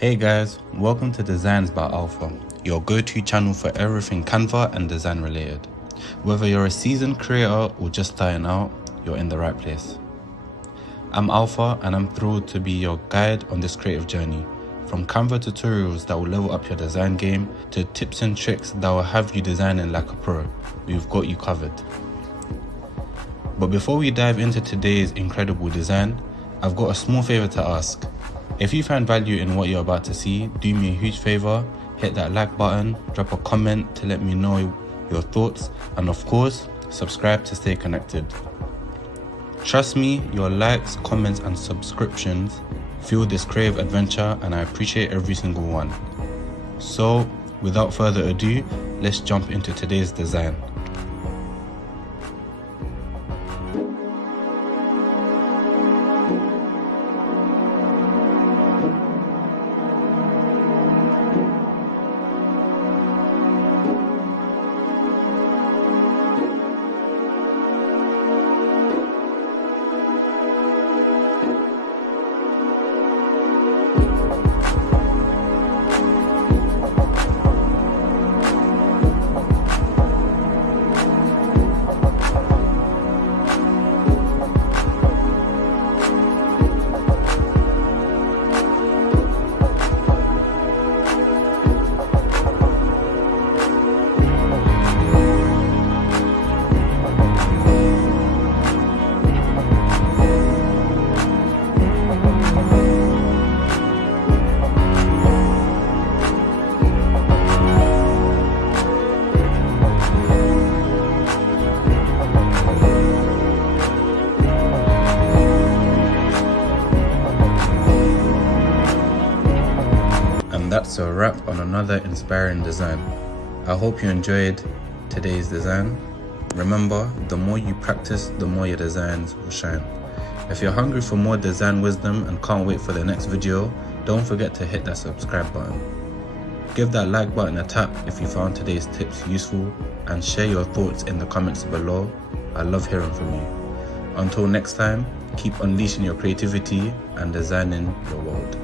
Hey guys, welcome to Designs by Alpha, your go-to channel for everything Canva and design related. Whether you're a seasoned creator or just starting out, you're in the right place. I'm Alpha and I'm thrilled to be your guide on this creative journey. From Canva tutorials that will level up your design game to tips and tricks that will have you designing like a pro, we've got you covered. But before we dive into today's incredible design, I've got a small favor to ask. If you find value in what you're about to see, do me a huge favor, hit that like button, drop a comment to let me know your thoughts, and of course, subscribe to stay connected. Trust me, your likes, comments, and subscriptions fuel this creative adventure, and I appreciate every single one. So, without further ado, let's jump into today's design. And that's a wrap on another inspiring design. I hope you enjoyed today's design. Remember, the more you practice, the more your designs will shine. If you're hungry for more design wisdom and can't wait for the next video, don't forget to hit that subscribe button. Give that like button a tap if you found today's tips useful, and share your thoughts in the comments below. I love hearing from you. Until next time, keep unleashing your creativity and designing your world.